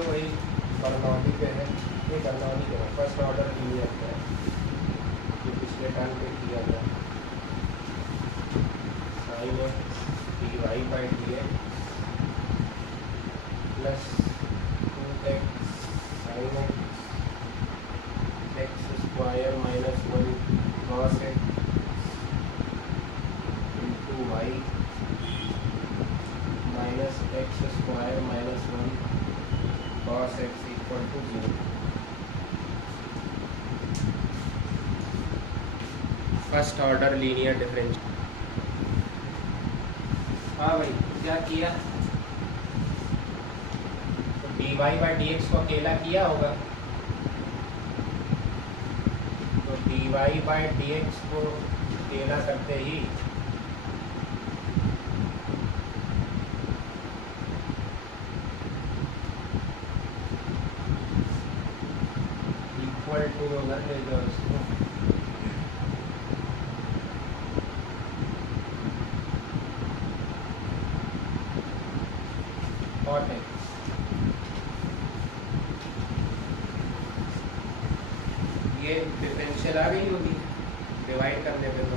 लो वही बर्नौली पे है, ये बर्नौली पे है, फर्स्ट ऑर्डर लीनियर पे है जो पिछले टाइम पे किया था। Sine x d y by d x plus 2x sine x square minus 1 cos x into y minus x square minus 1 cos x equal to 0। First order linear differential. हाँ भाई, क्या किया? तो d y by d x को अकेला किया होगा, तो d y by d x को अकेला करते ही इक्वल टू उधर ले जाओ इसको, कॉट एक्स। ये डिफरेंशियल आ गई होगी डिवाइड करने पे, तो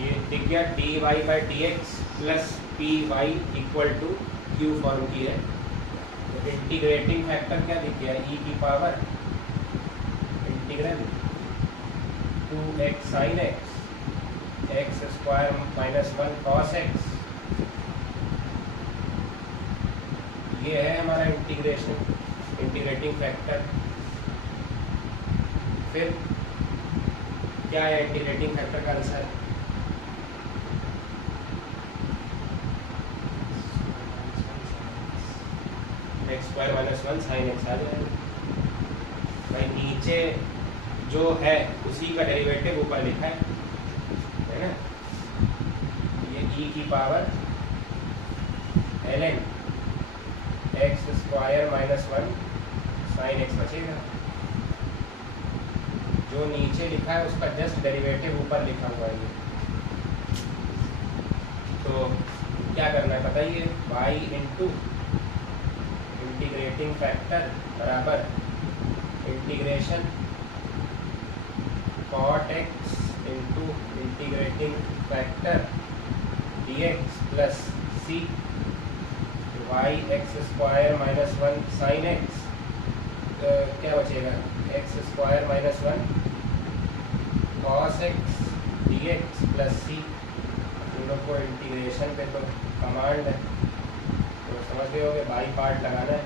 ये दिख गया d y by d x plus p y equal to q form की है। तो इंटीग्रेटिंग फैक्टर क्या दिख गया? ई की power integral 2x sine x x square minus 1 cos x, ये है हमारा इंटीग्रेटिंग फैक्टर। फिर क्या है इंटीग्रेटिंग फैक्टर का answer? X square minus 1 sine x आ जाएगा भाई। नीचे जो है उसी का डेरिवेटिव ऊपर लिखा है ना, ये ई की power ln x square minus 1 sine x बचेगा। जो नीचे लिखा है उसका जस्ट डेरिवेटिव ऊपर लिखा हुआ है। तो क्या करना है बताइए? वाई इंटू इंटीग्रेटिंग फैक्टर बराबर integration cot x into integrating factor d x plus c y x square minus 1 sine x, क्या बचेगा? X square minus 1 cos x d x plus c. इन लोग को इंटीग्रेशन पे तो कमांड है, तो समझ गए होगे बाई पार्ट लगाना है,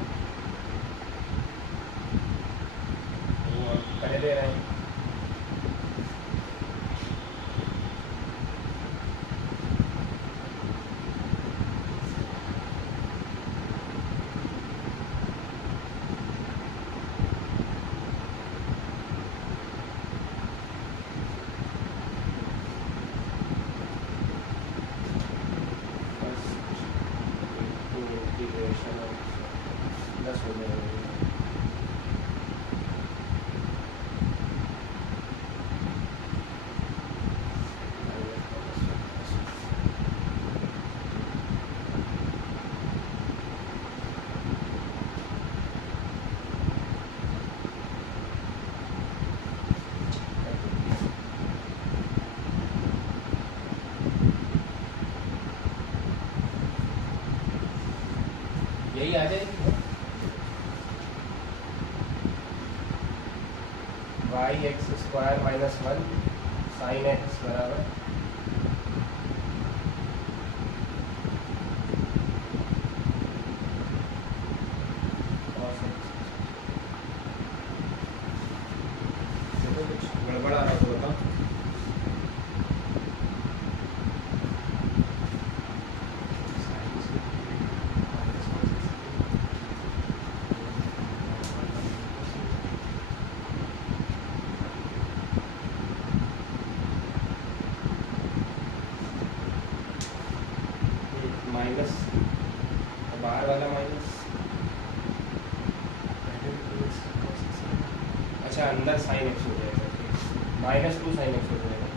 तो कर दे रहे हैं। यही आ जाएगी y x square minus 1 sine x बराबर कुछ गड़बड़ आ रहा तो बताओ। माइनस बाहर वाला माइनस, अच्छा अंदर साइन एक्स हो जाएगा, माइनस 2 साइन एक्स हो जाएगा।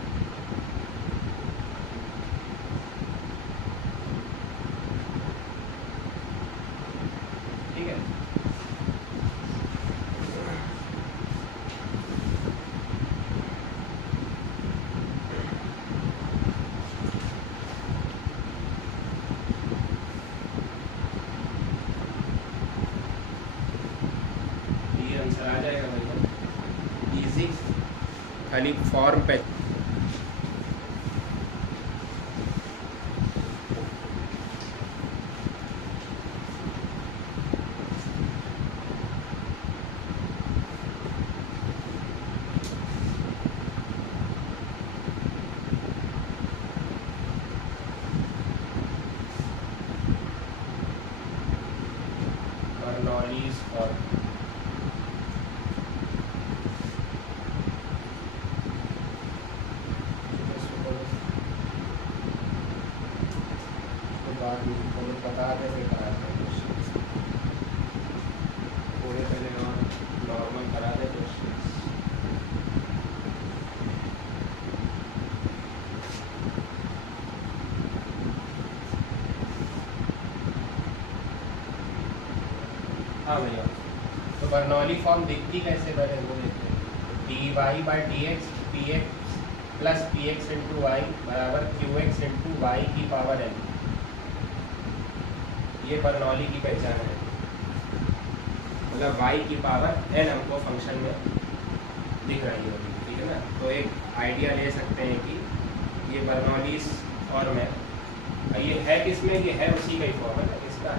फॉर्म पे बर्नौलीज फॉर्म बता देंगे कराते हैं पूरे पहले नॉर्मल करा दे क्वेश्चन। हाँ भैया, तो बर्नौली फॉर्म दिखती कैसे पहले वो देखते हैं। D y by d x p x plus p x into y बराबर क्यू एक्स इंटू वाई की पावर एन। ये बर्नौली की पहचान है, मतलब y की पावर n हमको फंक्शन में दिख रही होगी, ठीक है ना। तो एक आइडिया ले सकते हैं कि ये बर्नौलीज फॉर्म है। ये है किसमें, ये है उसी का ही फॉर्म है ना, इसका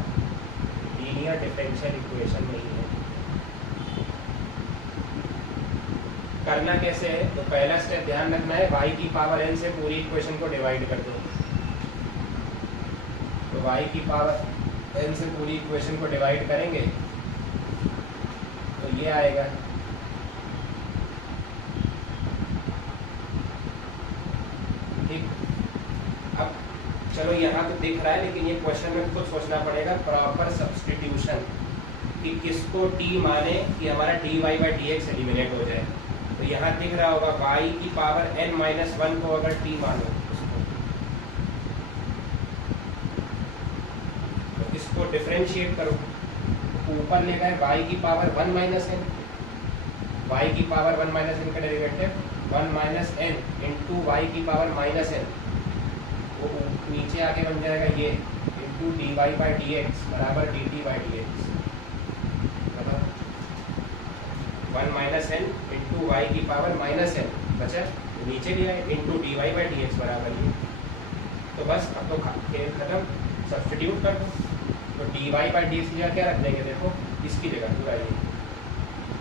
लीनियर डिफरेंशियल इक्वेशन में ही है। करना कैसे है, तो पहला स्टेप ध्यान रखना है, y की पावर n से पूरी इक्वेशन को डिवाइड कर दो। तो y की पावर n से पूरी इक्वेशन को डिवाइड करेंगे तो ये आएगा। ठीक, अब चलो यहाँ तो दिख रहा है, लेकिन ये क्वेश्चन में खुद सोचना पड़ेगा प्रॉपर सब्स्टिट्यूशन कि किसको t माने कि हमारा dy बाई dx एलिमिनेट हो जाए। तो यहाँ दिख रहा होगा y की पावर n माइनस 1 को अगर t मानो इसको डिफरेंशिएट करो, ऊपर ले गए y की पावर 1 माइनस एन, y की पावर 1 माइनस एन का derivative 1 minus n into y की पावर माइनस एन, वो नीचे आके बन जाएगा ये into d y by d x बराबर d t by d x. 1 minus n into y की पावर माइनस एन बचा, नीचे लिया into d y by d x बराबर ये। तो बस अब तो खेल खत्म, सब्स्टिट्यूट कर दो। तो d y by d x की जगह क्या रख देंगे, देखो इसकी जगह पूरा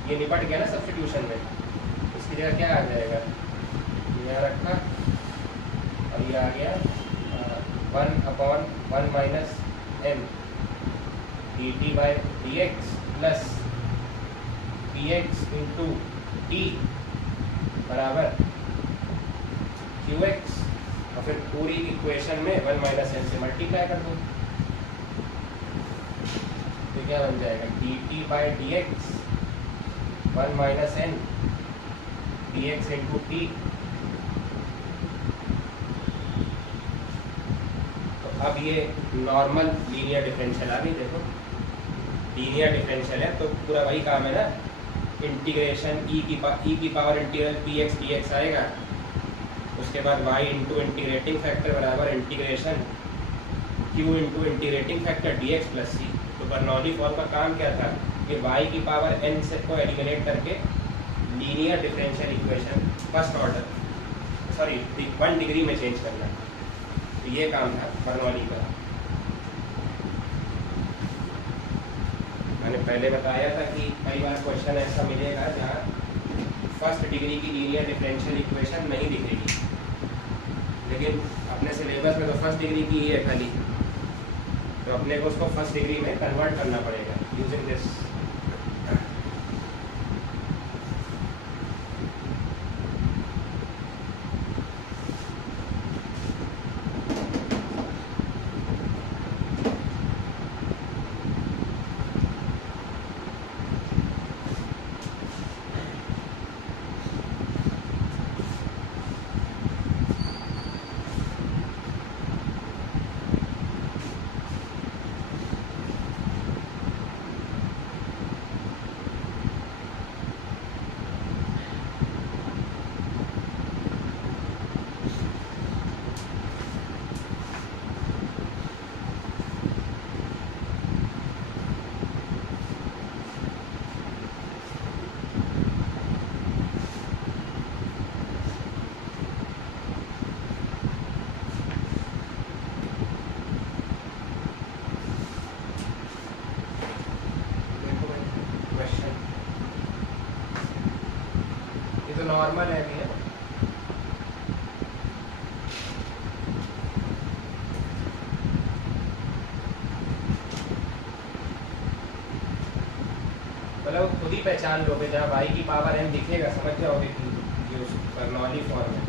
ये निपट गया ना सब्स्टिट्यूशन में। इसकी जगह क्या आ जाएगा, यहाँ रखा और ये आ गया 1/1 minus m d t by d x plus p x into t बराबर क्यू एक्स, और फिर पूरी इक्वेशन में 1 माइनस एन से मल्टीप्लाई कर दो। तो क्या बन जाएगा, d t by d x 1 minus n d x into t. तो अब ये नॉर्मल लीनियर डिफरेंशियल आ गई। देखो लीनियर डिफरेंशियल है तो पूरा वही काम है ना, इंटीग्रेशन ई की power integral p x d x आएगा, उसके बाद y इंटू इंटीग्रेटिंग फैक्टर बराबर integration q into integrating factor d x plus c. तो बर्नौली फॉर्म का काम क्या था कि y की पावर n से को एलिमिनेट करके linear differential equation first order 1 degree में चेंज करना। तो ये काम था बर्नौली का। मैंने पहले बताया था कि कई बार क्वेश्चन ऐसा मिलेगा जहाँ फर्स्ट डिग्री की लीनियर डिफरेंशियल इक्वेशन नहीं दिखेगी, लेकिन अपने सिलेबस में तो फर्स्ट डिग्री की ही है खाली, तो अपने को उसको फर्स्ट डिग्री में कन्वर्ट करना पड़ेगा यूजिंग दिस। नॉर्मल है अभी है। मतलब खुद ही पहचान लोगे, जहाँ y की पावर n दिखेगा समझ जाओगे कि ये उस बर्नौली फॉर्म है।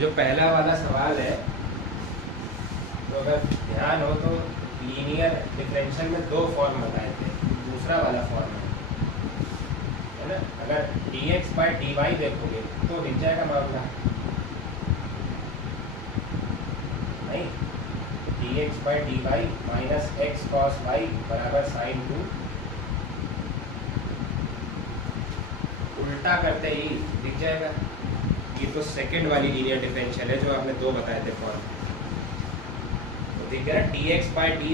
जो पहला वाला सवाल है, तो अगर ध्यान हो तो लीनियर डिफरेंशियल में दो फॉर्म बताए थे, दूसरा वाला फॉर्म है ना। अगर dx बाय dy देखोगे तो दिख जाएगा मामला, नहीं? dx by dy minus x cos y बराबर साइन 2, उल्टा करते ही दिख जाएगा। ये तो सेकंड वाली लीनियर डिफरेंशियल है जो आपने दो बताए थे फॉर्म। तो दिख गया dx by dy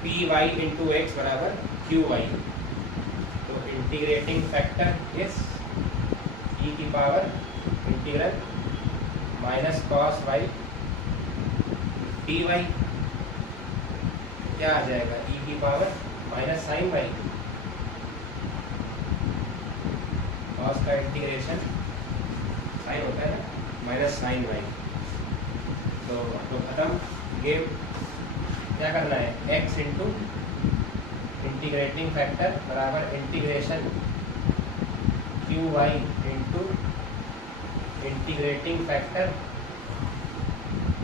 py into x बराबर qy। तो इंटीग्रेटिंग फैक्टर इस e की power integral minus cos y dy क्या आ जाएगा, e की power minus sine y. Cos का इंटीग्रेशन साइन होता है ना, माइनस साइन वाई। तो खत्म गेम। क्या करना है, x इंटू इंटीग्रेटिंग फैक्टर बराबर integration q y into integrating factor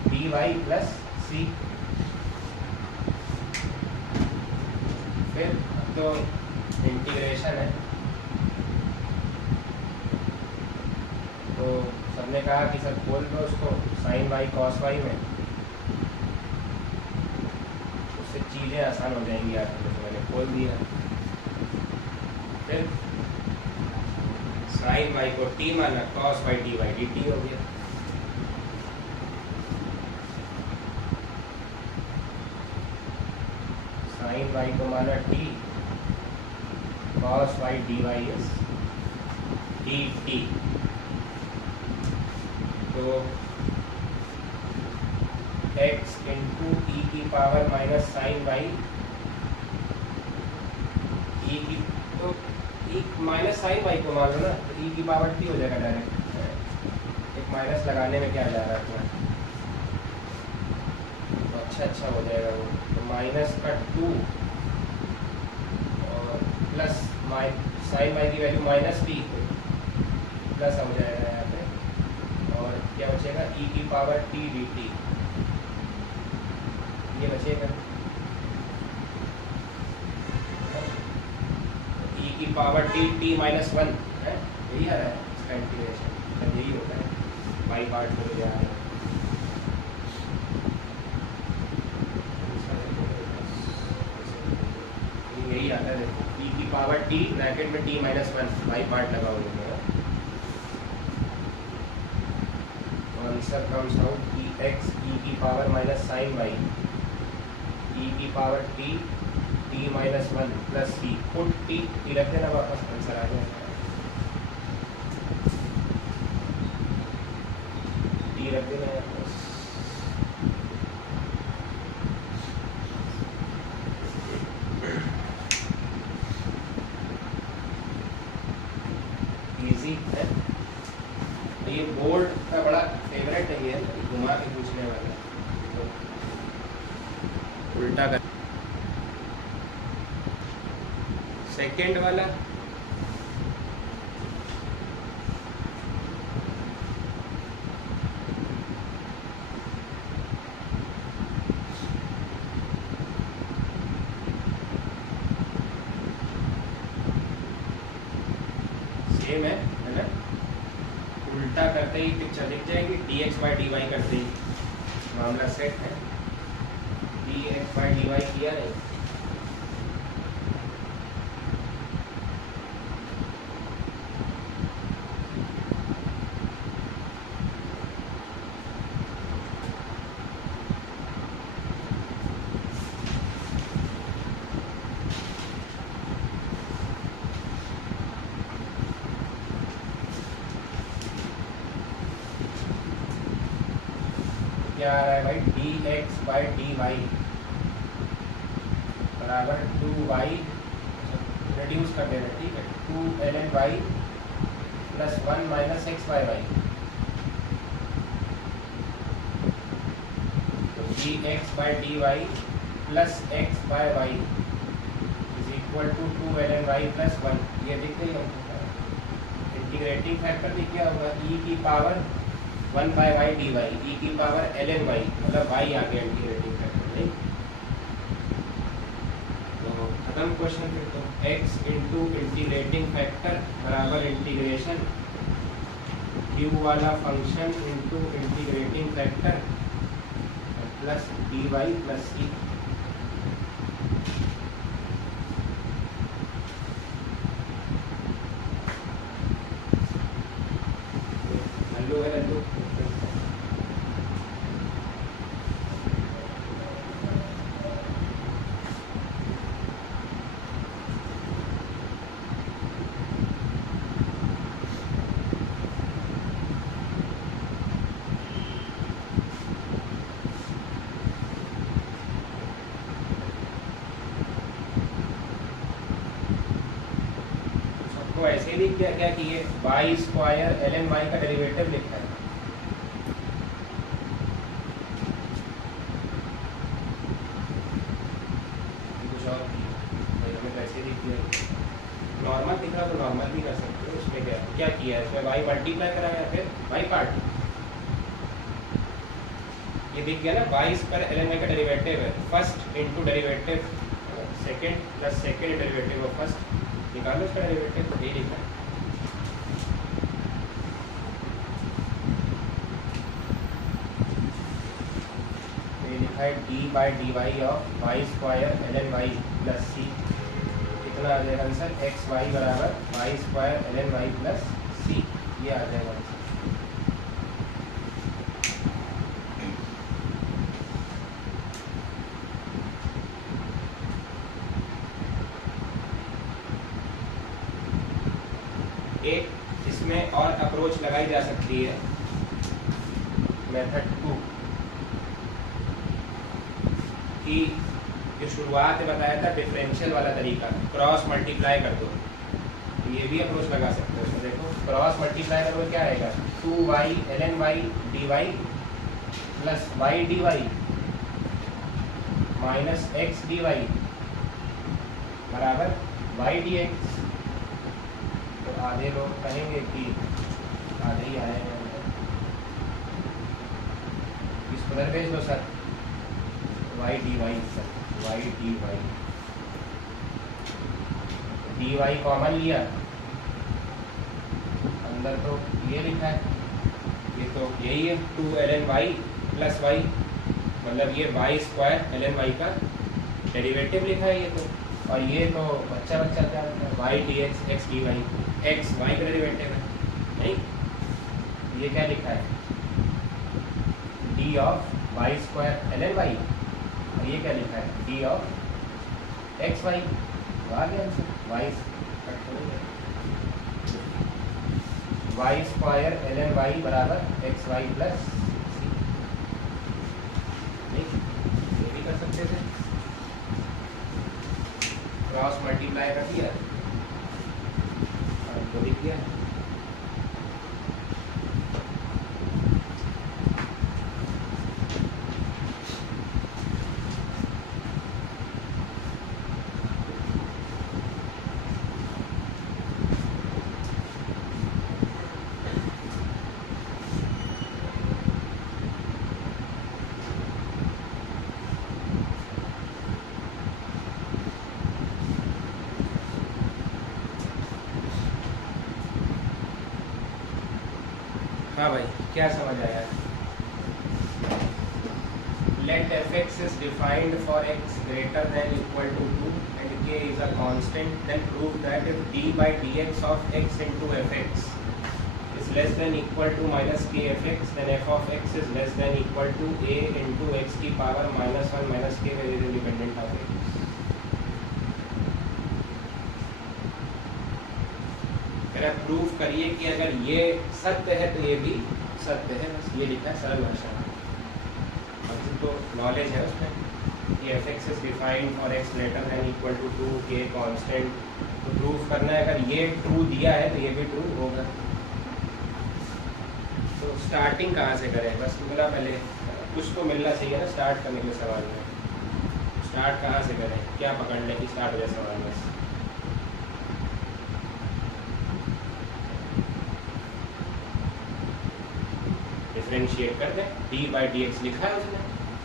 d y plus c. फिर तो इंटीग्रेशन है, तो सबने कहा कि सर खोल दो उसको साइन वाई कॉस वाई में, उससे चीज़ें आसान हो जाएंगी आपके। तो मैंने खोल दिया। फिर साइन वाई को टी माना, cos y d y d t हो गया। साइन वाई को माना t, cos y d y is d t. तो x इंटू ई की power minus sine y, e की तो ई माइनस साइन वाई को मान लो ना, तो ई की पावर टी हो जाएगा डायरेक्ट। एक माइनस लगाने में क्या जा रहा है अपना, तो अच्छा हो जाएगा वो। तो माइनस का 2 और प्लस साइन वाई की वैल्यू माइनस टी प्लस हो जाएगा यहाँ पे, और क्या बचेगा e की पावर t dt, ये बचेगा। e की पावर t माइनस 1 है, यही आ रहा है इसका इंटीग्रेशन, मतलब यही होता है बाई पार्ट हो जा रहा है। यही आता है देखो, e की पावर t टी ब्रैकेट में t minus one y part लगाऊंगा मैं, तो answer comes out e x e की power minus sine y e की power t t minus one plus c put t रख देना, वापस आंसर आ जाएगा, टी रख देना वापस। इजी है ये, बोर्ड का बड़ा फेवरेट है ये, घुमा के पूछने वाला, उल्टा कर। सेकंड वाला सेम है ना, उल्टा करते ही पिक्चर दिख जाएगी, d x by d y करते ही मामला सेट है, d x by d y किया नहीं, क्या आ रहा है भाई, d x by d y बराबर टू वाई, रिड्यूस कर देना, ठीक है, two l n y plus one minus x by y, तो d x by d y plus x by y is equal to two l n y plus one, ये दिख गई हमको, integrating factor भी क्या होगा, ई की power one by y d y e की पावर एल एन वाई, मतलब वाई आ गया इंटीग्रेटिंग फैक्टर, नहीं तो खत्म क्वेश्चन। फिर तो x इंटू इंटीग्रेटिंग फैक्टर बराबर इंटीग्रेशन क्यू वाला function into integrating factor plus d y plus c, लल्लू है लल्लू, सबको ऐसे ही लिख दिया क्या कि ये y square l n y का डेरिवेटिव लिखा है, कुछ और हमें वैसे लिख दिया, नॉर्मल दिख रहा तो नॉर्मल भी कर सकते हो, उसमें क्या किया है, इसमें वाई मल्टीप्लाई करा या फिर वाई पार्ट, ये दिख गया ना, y square l n y का डेरिवेटिव है, first into derivative second plus second derivative of first, निकालो इसका डेरिवेटिव, तो यही लिखा है, ये लिखा है d by d y of y square l n y plus c, कितना आ जाएगा आंसर, एक्स वाई बराबर y square l n y plus c, ये आ जाएगा आंसर। एक इसमें और अप्रोच लगाई जा सकती है, मेथड 2 की जो शुरुआत में बताया था डिफरेंशियल वाला तरीका, क्रॉस मल्टीप्लाई कर दो, तो ये भी अप्रोच लगा सकते हो, इसमें देखो क्रॉस मल्टीप्लाई करोगे क्या आएगा, two y l n y d y plus y d y minus x d y बराबर वाई डी एक्स, तो आधे लोग कहेंगे कि आधे ही आए हैं, इसको उधर भेज दो sir, y d y sir, y d y, d y common लिया, अंदर तो ये लिखा है, ये तो यही है two l n y plus y, मतलब ये y square l n y का डेरिवेटिव लिखा है ये, तो और ये तो बच्चा बच्चा क्या होता है, y d x x d y, x y का डेरिवेटिव है नहीं, ये क्या लिखा है d of y square l n y, और ये क्या लिखा है डी ऑफ एक्स वाई, आ गया answer y y square l n y बराबर एक्स वाई प्लस सी, ये भी कर सकते थे, क्रॉस मल्टीप्लाई कर दिया और इनको लिख दिया। हाँ भाई क्या समझ आया? Let f(x) is defined for x greater than equal to 2 and k is a constant, then prove that if d by dx of x into fx is less than equal to minus k fx, then f of x is less than equal to a into x की power minus 1 minus k where it is independent of x। Proof करिए कि अगर ये सत्य है तो ये भी सत्य है, बस ये लिखा है सरल भाषा में, अब तो नॉलेज है उसमें कि f x is defined for x greater than equal to 2 k constant, तो प्रूफ करना है अगर ये ट्रू दिया है तो ये भी ट्रू होगा। तो स्टार्टिंग कहाँ से करें, बस मिला पहले कुछ तो मिलना चाहिए ना स्टार्ट करने के सवाल में, स्टार्ट कहाँ से करें, क्या पकड़ लें कि स्टार्ट हो जाए सवाल में। डिफरेंशिएट कर दें, डी बाई डी एक्स लिखा है उसने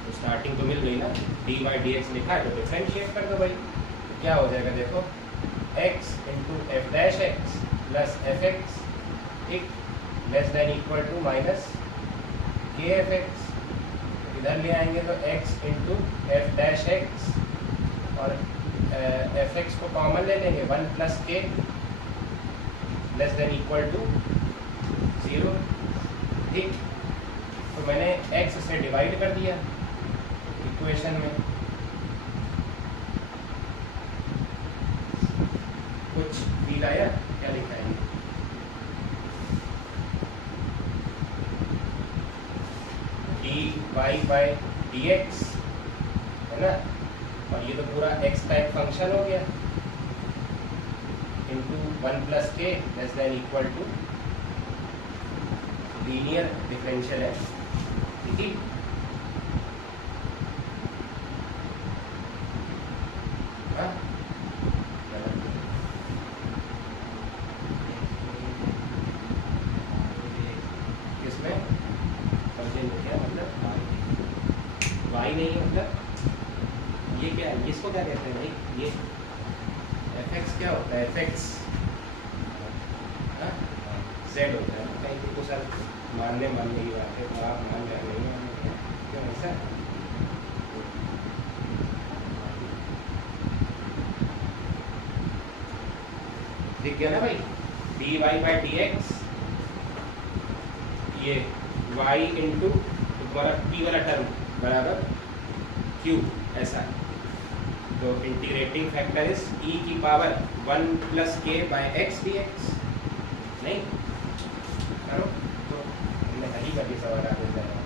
तो स्टार्टिंग तो मिल गई ना, डी बाई डी एक्स लिखा है तो डिफरेंशिएट कर दो भाई, तो क्या हो जाएगा देखो x into F dash X plus F X ठीक less than equal to minus K F X, इधर ले आएंगे तो x into F dash X और एफ एक्स को कॉमन ले लेंगे 1 plus k less than equal to 0 ठीक। तो मैंने x से डिवाइड कर दिया इक्वेशन में, कुछ फील आया, क्या लिखा है d y by d x है ना, और ये तो पूरा x का एक फंक्शन हो गया into 1 plus k less than equal to linear differential है ठीक है। किसमें समझे क्या मतलब वाई नहीं है, मतलब ये क्या है, इसको क्या कहते हैं भाई, ये एफ एक्स क्या होता है, एफ एक्स जेड होता है, कहीं तो सर मानने की बात है तो आप मान रहे नहीं क्यों ऐसा, दिख गया ना भाई, d y by d x ये वाई इंटू तुम्हारा पी वाला टर्म बराबर क्यू ऐसा, तो इंटीग्रेटिंग फैक्टर इज ई की power 1 plus k by x d x, नहीं करो तो हमने हली कर दिया सवाल आगे जाएगा,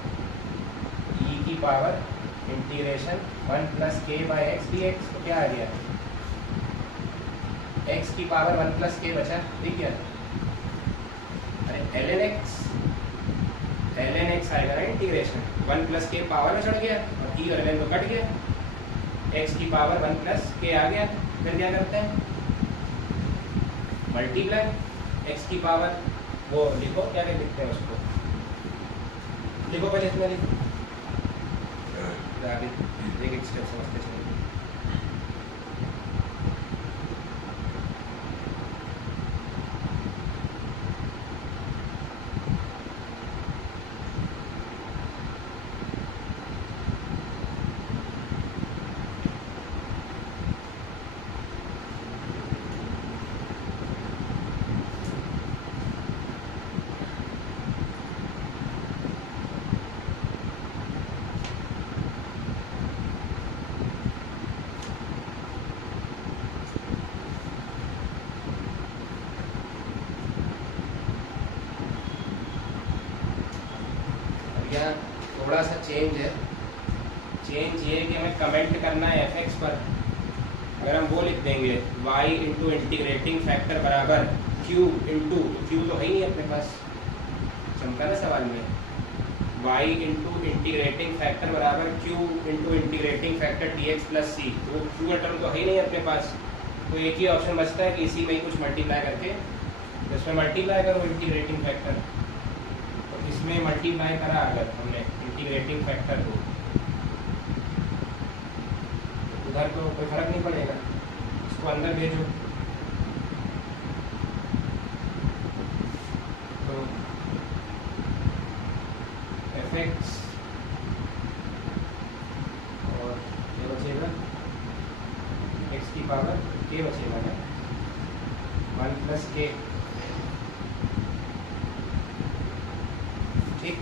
ई की power integration 1 plus k by x d x, तो क्या आ गया x की पावर 1 प्लस के बचा ठीक है, अरे ln x आएगा ना इंटीग्रेशन 1 प्लस के पावर में चढ़ गया और e और ln तो कट गया, x की पावर 1 प्लस के आ गया, फिर क्या करते हैं मल्टीप्लाई x की पावर, वो लिखो क्या क्या लिखते हैं उसको, लिखो पहले इसमें लिखो आगे एक एक स्टेप समझते चलिए। यहाँ थोड़ा सा चेंज है। चेंज ये है कि हमें कमेंट करना है एफ एक्स पर। अगर हम वो लिख देंगे y इंटू इंटीग्रेटिंग फैक्टर बराबर q इंटू, क्यू तो है ही नहीं अपने पास, चमका ना सवाल में, y इंटू इंटीग्रेटिंग फैक्टर बराबर q into integrating factor dx plus c, तो q का टर्म तो है ही नहीं अपने पास। तो एक ही ऑप्शन बचता है कि इसी में ही कुछ मल्टीप्लाई करके, इसमें मल्टीप्लाई करो इंटीग्रेटिंग फैक्टर, तो इसमें मल्टीप्लाई करा अगर हमने इंटीग्रेटिंग फैक्टर को, उधर तो कोई फर्क नहीं पड़ेगा, इसको अंदर भेजो। तो एफ एक्स और ये बचेगा एक्स की पावर के बचेगा ना, 1 प्लस के। ठीक,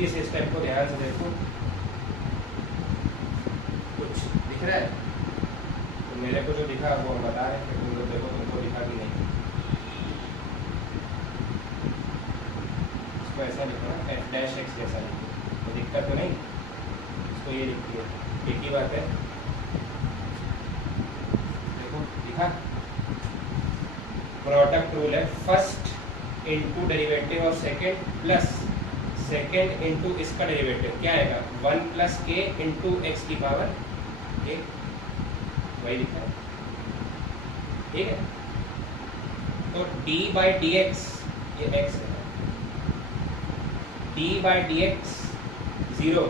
इस स्टेप को ध्यान से देखो, कुछ दिख रहा है? तो मेरे को जो दिखा वो हम बता रहे हैं, तुम लोग देखो तुमको दिखा कि नहीं। इसको ऐसा लिखो ना, एफ डैश एक्स जैसा लिखो, तो दिक्कत तो नहीं। इसको ये लिखती है, एक ही बात है। देखो दिखा, प्रोडक्ट रूल है, फर्स्ट इंटू डेरिवेटिव और सेकेंड प्लस सेकेंड इंटू इसका डेरिवेटिव क्या आएगा, 1 प्लस के इंटू एक्स की पावर के, वही लिखा है। ठीक है, तो d बाई डी एक्स, ये x है, d by d x 0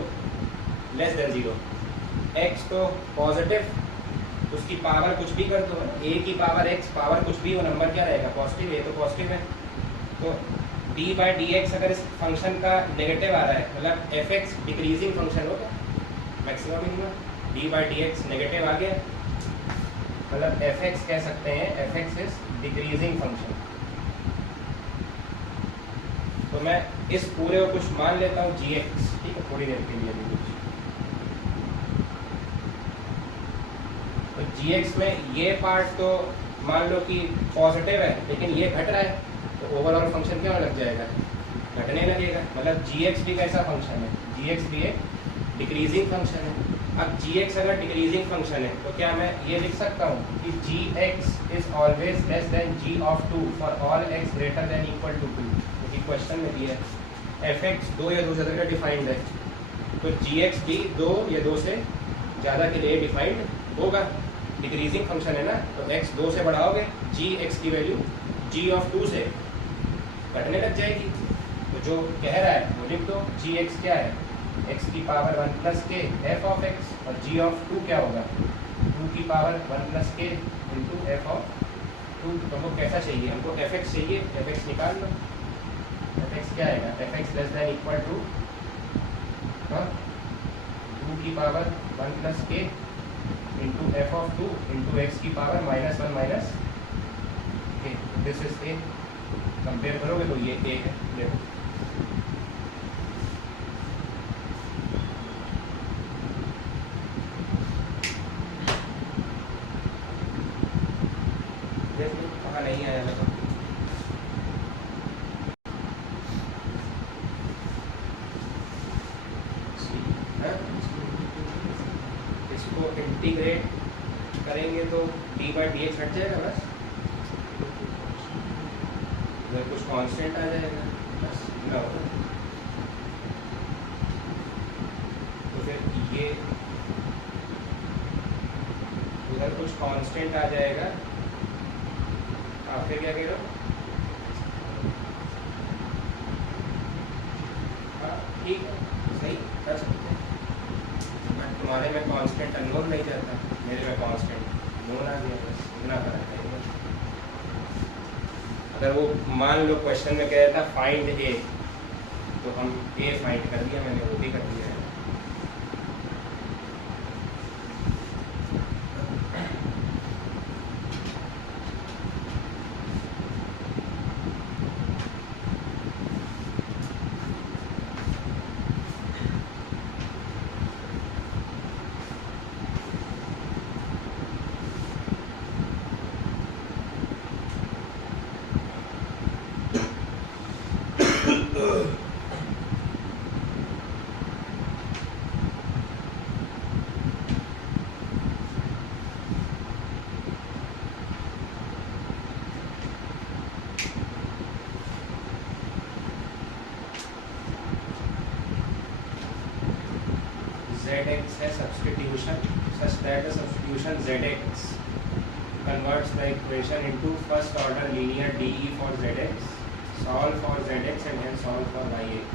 less than 0, x तो पॉजिटिव, उसकी पावर कुछ भी कर दो, a की पावर x, पावर कुछ भी हो, नंबर क्या रहेगा, पॉजिटिव, a तो पॉजिटिव है। तो d बाई डी एक्स अगर इस फंक्शन का नेगेटिव आ रहा है, मतलब एफ एक्स डिक्रीजिंग फंक्शन होगा, maximum minimum, d by d x negative आ गया, मतलब एफ एक्स कह सकते हैं f x is decreasing function. तो मैं इस पूरे को कुछ मान लेता हूँ जी एक्स, ठीक है, थोड़ी देर के लिए भी कुछ। तो जी एक्स में ये पार्ट तो मान लो कि पॉजिटिव है, लेकिन ये घट रहा है, तो ओवरऑल फंक्शन क्या लग जाएगा, घटने लगेगा। मतलब जी एक्स भी कैसा फंक्शन है, जी एक्स भी एक डिक्रीजिंग फंक्शन है। अब जी एक्स अगर डिक्रीजिंग फंक्शन है तो क्या मैं ये लिख सकता हूँ कि g x is always less than g of 2 for all x greater than equal to 2, क्योंकि क्वेश्चन में दिया है एफ एक्स 2 या 2 से ज़्यादा डिफाइंड है, तो जी एक्स भी 2 या 2 से ज़्यादा के लिए डिफाइंड होगा। डिक्रीजिंग फंक्शन है ना, तो एक्स 2 से बढ़ाओगे, जी एक्स की वैल्यू जी ऑफ 2 से घटने लग जाएगी। तो जो कह रहा है वो लिख दो, जी एक्स क्या है, एक्स की power 1 plus k f of x, और जी ऑफ 2 क्या होगा, 2 की power 1 plus k into f of 2। तो हमको कैसा चाहिए, हमको एफ एक्स चाहिए, एफ एक्स निकाल लो। एफ एक्स क्या आएगा, f x less than equal to 2 की power 1 plus k into f of 2 into x की power -1 minus k, this is a. Compare करोगे तो ये ए है, देखो कहाँ नहीं आया मैं तो। इसको इंटीग्रेट करेंगे तो डी बाई डी एक्स हट जाएगा बस, इधर कुछ कांस्टेंट आ जाएगा बस, इतना होगा। तो फिर ये उधर कुछ कांस्टेंट आ जाएगा, फिर क्या कह रहे हो, हाँ ठीक है, सही कर सकते हैं। बट तुम्हारे में कांस्टेंट अननोन नहीं जाता, मेरे में कांस्टेंट नोन आ गया, बस इतना फर्क है। अगर वो मान लो क्वेश्चन में कह रहा था फाइंड ए, तो हम ए फाइंड कर दिया, मैंने वो भी कर दिया है। है substitution such that the substitution zx converts the equation into first order linear DE for zx, solve for zx and then solve for yx.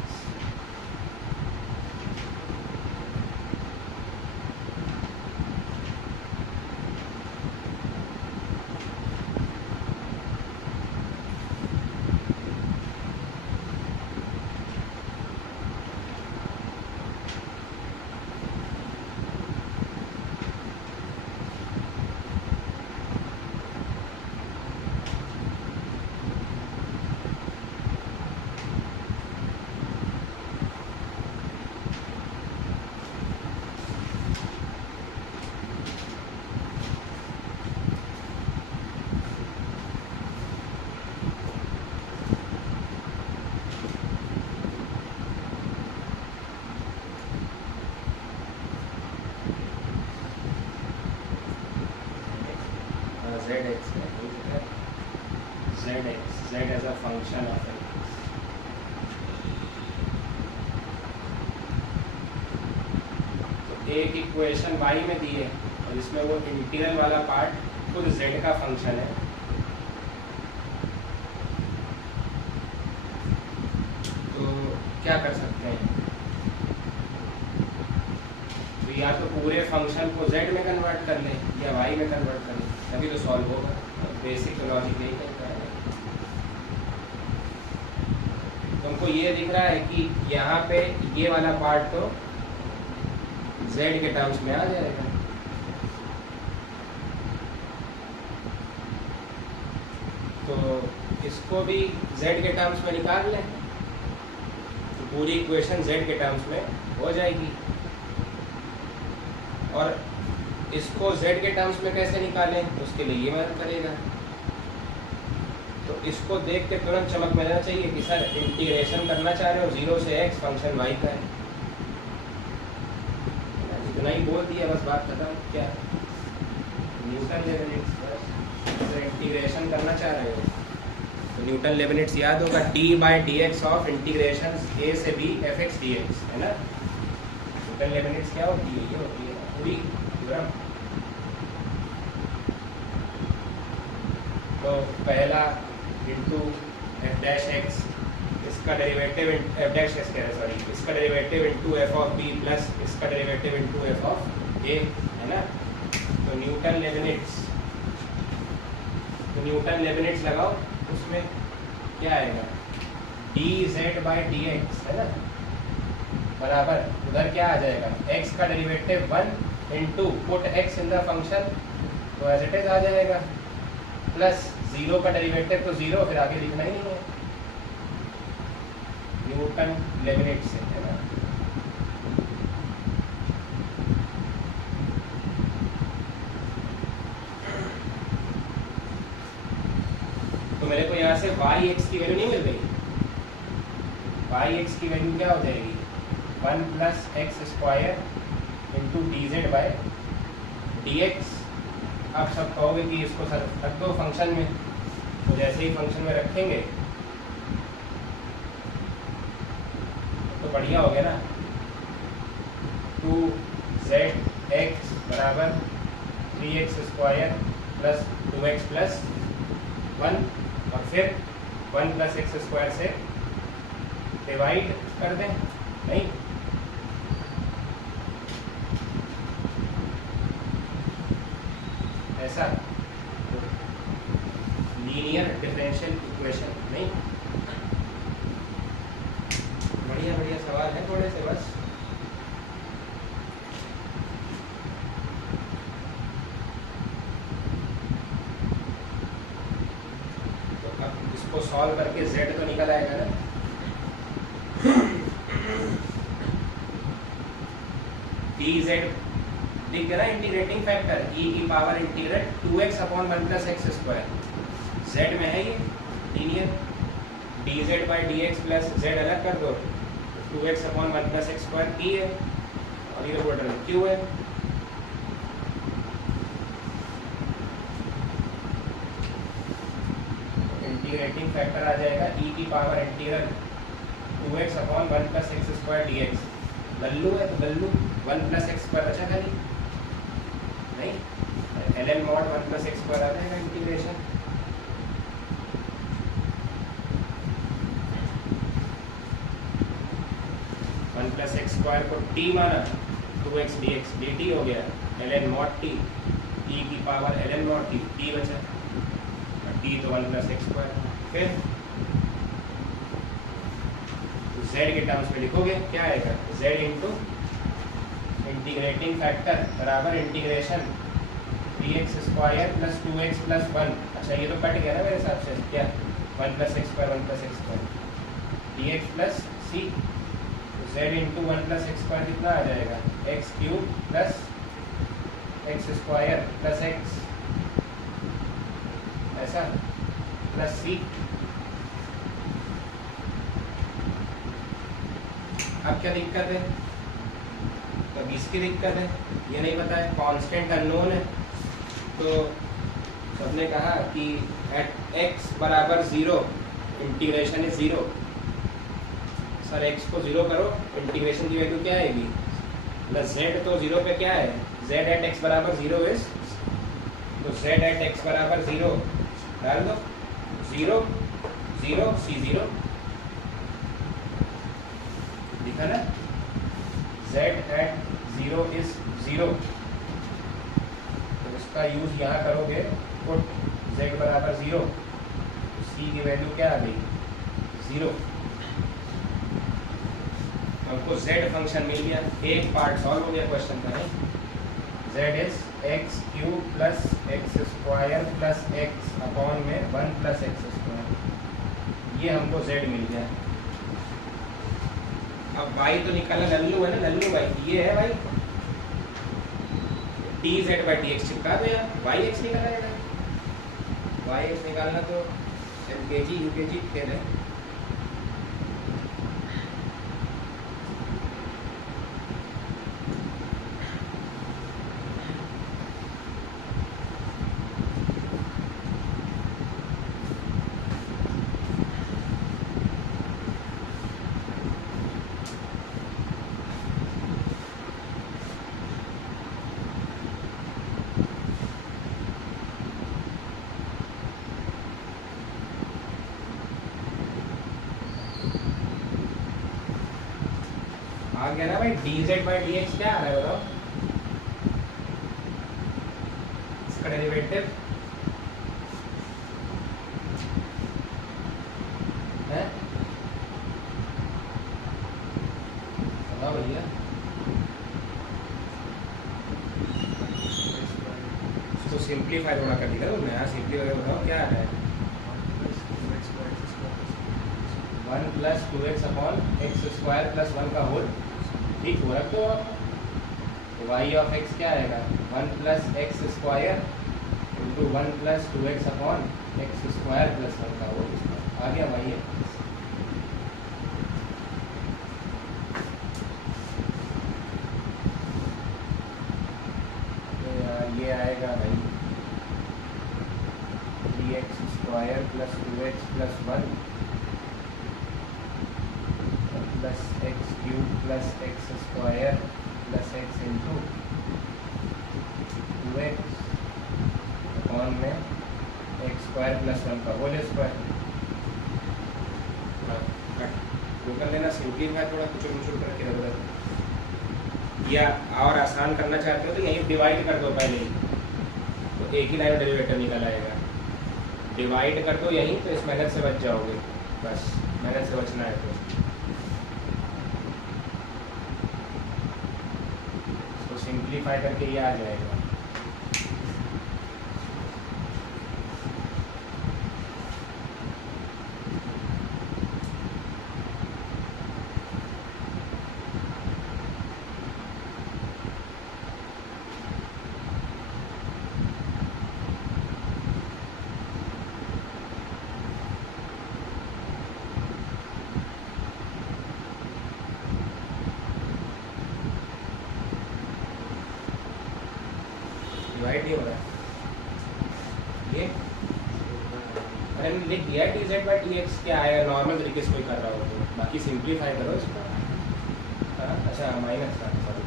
zx z as a function of x. तो एक equation y में दी है और इसमें वो integral वाला part खुद z का फंक्शन है। तो क्या कर सकते हैं, तो या तो पूरे फंक्शन को z में कन्वर्ट कर लें या y में कन्वर्ट कर लें, तभी तो सॉल्व होगा। बेसिक लॉजिक यही कहता है। तुमको ये दिख रहा है कि यहाँ पे ये वाला पार्ट तो z के टर्म्स में आ जाएगा, तो इसको भी z के टर्म्स में निकाल लें तो पूरी इक्वेशन z के टर्म्स में हो जाएगी। और इसको z के टर्म्स में कैसे निकालें, उसके लिए ये मदद करेगा। तो इसको देख के तुरंत चमक में रहना चाहिए कि सर इंटीग्रेशन करना चाह रहे हो 0 से x फंक्शन y का है। इतना ही बोल दिया बस, बात खत्म। क्या न्यूटन लेबनिट्ज, बस इंटीग्रेशन करना चाह रहे हो तो न्यूटन लेबनिट्ज याद होगा, d/dx ऑफ इंटीग्रेशन a से b fx dx, है ना। न्यूटन लेबनिट्ज क्या होती है, ये होती है पूरी थ्योरम। तो पहला इंटू एफ डैश एक्स, इसका डेरिवेटिव एफ डैश एक्स कह रहे सॉरी, इसका derivative into f of b plus इसका derivative into f of a, है ना। तो न्यूटन लेबनिट्ज लगाओ, उसमें क्या आएगा, dz/dx, है ना, बराबर उधर क्या आ जाएगा, x का derivative 1 into put x in the function, तो एज इट इज आ जाएगा, प्लस 0 का डेरिवेटिव तो 0, फिर आगे लिखना ही नहीं है, न्यूटन लेबनिट्ज से, है ना। तो मेरे को यहाँ से yx की वैल्यू नहीं मिल गई, yx की वैल्यू क्या हो जाएगी, 1 plus x square into dz/dx। आप सब कहोगे कि इसको सर रख दो फंक्शन में, तो जैसे ही फंक्शन में रखेंगे तो बढ़िया हो गया ना। 2zx बराबर 3x square plus 2x plus 1, और फिर 1 प्लस एक्स स्क्वायर से डिवाइड कर दें, नहीं ऐसा, लीनियर डिफरेंशियल इक्वेशन, नहीं। बढ़िया बढ़िया सवाल है थोड़े से बस। तो अब इसको सॉल्व करके z तो निकल आएगा ना, dz दिख गया ना, इंटीग्रेटिंग फैक्टर e की power integrate 2x upon 1 plus x square, z में है ये लीनियर, dz/dx प्लस z अलग कर दो, 2x upon 1 plus x square p है और ये ऑर्डर में q है। इंटीग्रेटिंग फैक्टर आ जाएगा e की power integral 2x upon 1 plus x square dx Gallu है तो गल्लू 1 प्लस एक्स स्क्वायर बचा खाली नहीं, ln mod 1 plus x square आ जाएगा integration. One plus x square को t माना 2x dx dt हो गया ln mod t, e की power ln mod t, t बचा और t तो 1 प्लस एक्स स्क्वायर। फिर z के टर्म्स में लिखोगे क्या आएगा, z इंटू इंटीग्रेटिंग फैक्टर बराबर integration 3x square plus 2x plus 1। अच्छा ये तो कट गया ना मेरे हिसाब से, क्या 1 plus x square 1 plus x square dx plus c, तो z into 1 plus x square कितना आ जाएगा, x cube plus x square plus x ऐसा प्लस c। अब क्या दिक्कत है, तो इसकी दिक्कत है, ये नहीं पता है, कांस्टेंट अननोन है। तो सबने कहा कि एट x बराबर 0 इंटीग्रेशन इज 0। सर x को 0 करो, इंटीग्रेशन की वैल्यू क्या आएगी, प्लस z तो 0 पे क्या है, z एट x बराबर 0 इज, तो z एट x बराबर 0 डाल दो, 0 0 c 0 लिखा ना, z एट 0 इज 0, तो इसका यूज यहाँ करोगे, पुट z बराबर 0, तो c की वैल्यू क्या आ गई 0। हमको z फंक्शन मिल गया, एक पार्ट सॉल्व हो गया क्वेश्चन का नहीं, z is x cube plus x square plus x upon में 1 प्लस एक्स स्क्वायर, ये हमको z मिल गया। अब y तो निकालना, लल्लू है ना, लल्लू भाई ये है भाई, dz बाई dx चिपका दो यार, yx निकाला है, yx निकालना तो LKG UKG खेल है। आ गया ना भाई, dz बाई dx क्या आ रहा है बताओ, इसका डेरिवेटिव है, बताओ भैया, इसको सिंप्लीफाई थोड़ा कर दिया, नया सिंप्लीफाई बताओ क्या आ रहा है, 1 plus 2x upon x square plus 1 का होल, ठीक हो रहा तो y ऑफ x क्या आएगा, 1 plus x square into 1 plus 2x upon x square plus 1 का होल, आ गया y है। तो ये आएगा भाई 3x square plus 2x plus 1 plus x cube plus x square plus x into 2x upon में एक्स स्क्वायर प्लस 1 का whole square. वो कर लेना, सिंप्लीफाई थोड़ा कुछ मुचुल करके रख दो, या और आसान करना चाहते हो तो यहीं डिवाइड कर दो पहले ही, तो एक ही लाइन डेरिवेटिव निकल आएगा, डिवाइड कर दो यहीं, तो इस मेहनत से बच जाओगे, बस मेहनत से बचना है तो सिंप्लीफाई करके ये आ जाएगा। डिवाइड नहीं हो रहा है ये, अरे लिख दिया dz बाई dx क्या आएगा, नॉर्मल तरीके से कोई कर रहा हो तो, बाकी सिंप्लीफाई करो इसको, अच्छा माइनस का, सॉरी।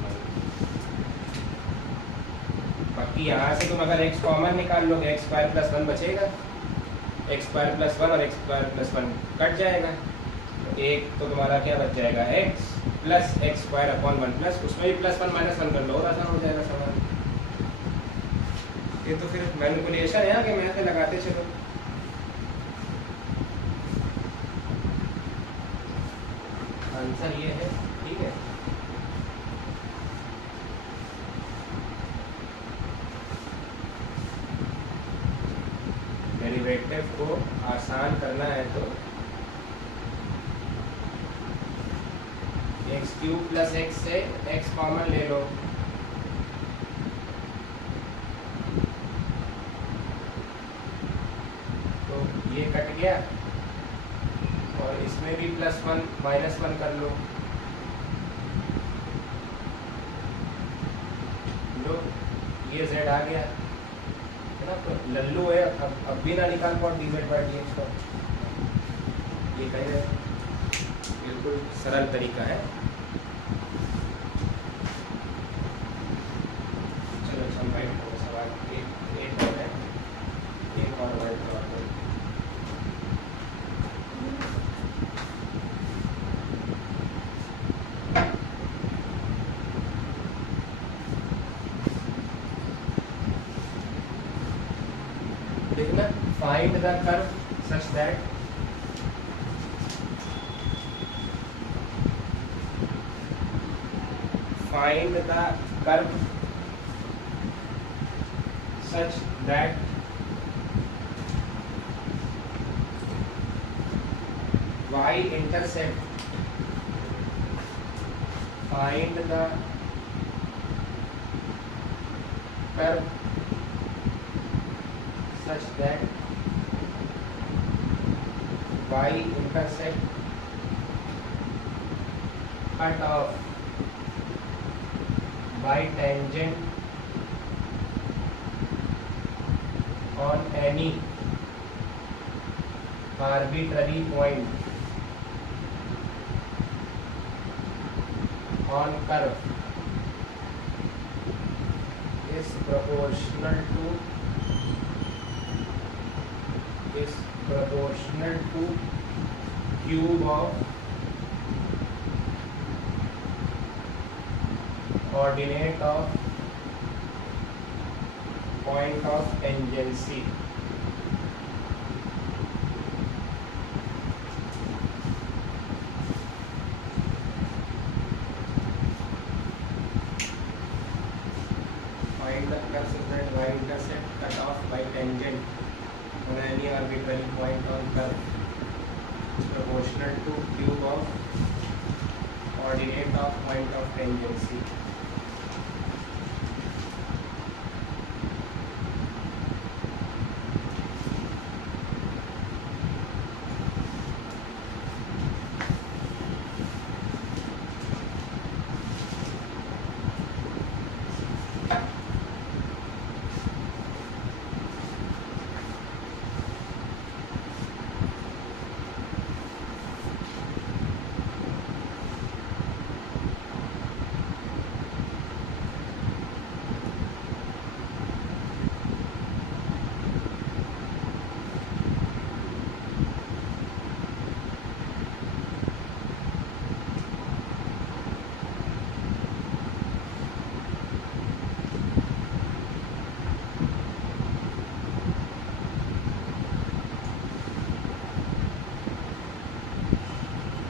बाकी यहाँ से तुम अगर x कॉमन निकाल लोगे एक्स स्क्वायर प्लस 1 बचेगा, एक्स स्क्वायर प्लस 1 और एक्स स्क्वायर प्लस 1 कट जाएगा, तो एक तो तुम्हारा क्या बच जाएगा x plus x square upon 1 plus, उसमें भी प्लस 1 माइनस 1 कर लो और आसान हो जाएगा सवाल। ये तो फिर मैनिपुलेशन है कि मैथ लगाते चलो। आंसर ये है, ठीक है। डेरिवेटिव को आसान करना है तो एक्स क्यूब प्लस एक्स से एक्स कॉमन ले लो, तो ये कट गया और इसमें भी प्लस 1 माइनस 1 कर लो, लो ये z आ गया है ना, तो लल्लू है। अब भी ना निकाल पाओ D Z by d x का, ये कहे बिल्कुल सरल तरीका है। चलो समझाइए सवाल एक और है, एक और वर्ड का देखना, find the curve such that find the curve such that y-intercept, find the curve such that y-intercept cut off by tangent on any arbitrary point on curve is proportional to cube of ordinate of point of tangency. Find the curve such that y-intercept cut off by tangent on any arbitrary point on curve is proportional to cube of ordinate of point of tangency.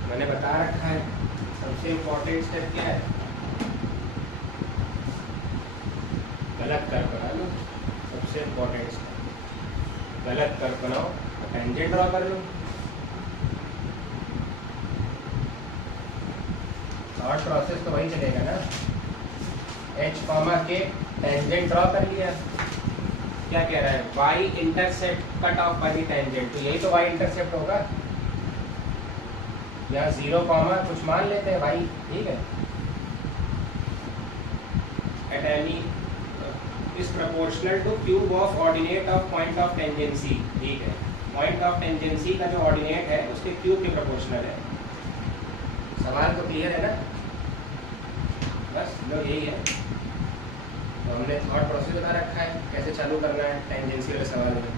मैंने बता रखा है सबसे important step क्या है, गलत curve बना लो। सबसे इम्पोर्टेंट स्टेप गलत कर्व बनाओ, टेंजेंट ड्रॉ कर लो। थॉट प्रोसेस तो वही चलेगा ना, h comma k tangent draw कर लिया, क्या कह रहा है y intercept cut off by tangent, तो यही तो वाई इंटरसेप्ट होगा। यहाँ 0 कॉमा कुछ मान लेते हैं भाई, ठीक है। At any is proportional two cube of ordinate of point of tangency, ठीक है। पॉइंट ऑफ टेंजेंसी का जो ऑर्डिनेट है उसके क्यूब के प्रोपोर्शनल है। सवाल तो क्लियर है ना। बस लो यही है। तो हमने थॉट प्रोसेस बता रखा है कैसे चालू करना है टेंजेंसी वाले सवाल में।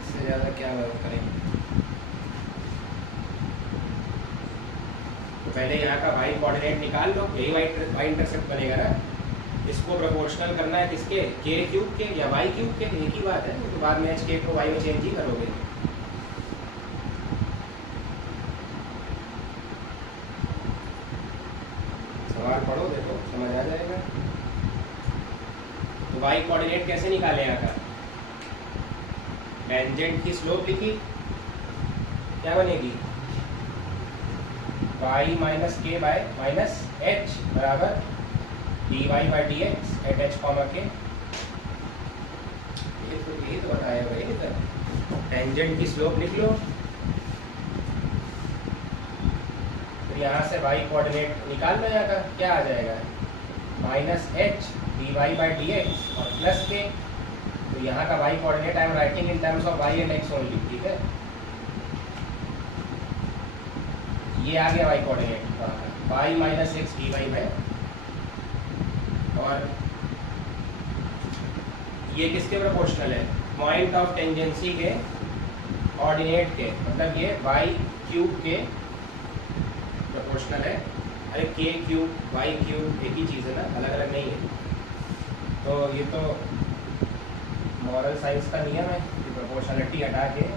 इससे ज़्यादा क्या बात करें। तो पहले यहाँ का वाई कोऑर्डिनेट निकाल लो, यही वाई इंटरसेप्ट बनेगा ना। इसको प्रोपोर्शनल करना है किसके, के क्यूब के या वाई क्यूब के, एक ही बात है। तो बाद में एच के को वाई में चेंज ही करोगे। सवाल पढ़ो, देखो समझ आ जाएगा। तो वाई कोऑर्डिनेट कैसे निकाले यहाँ का, टेंजेंट की स्लोप लिखी, क्या बनेगी y minus k by minus h बराबर dy by d x at h comma k. यही तो बताया भाई, टेंजेंट की स्लोप लिख लो। तो यहाँ से y कोऑर्डिनेट निकाल लो, यहाँ का क्या आ जाएगा minus h dy by d x और प्लस के। तो यहाँ का y coordinate I am writing in terms of y and x only, ठीक है। ये आ गया y coordinate y minus x d y है। और ये किसके प्रोपोर्शनल है, पॉइंट ऑफ टेंजेंसी के ऑर्डिनेट के, मतलब ये y क्यूब के प्रोपोर्शनल है। अरे के क्यूब वाई क्यूब एक ही चीज़ है ना, अलग अलग नहीं है। तो ये तो मॉरल साइंस का नियम है कि प्रोपोर्शनलिटी हटा के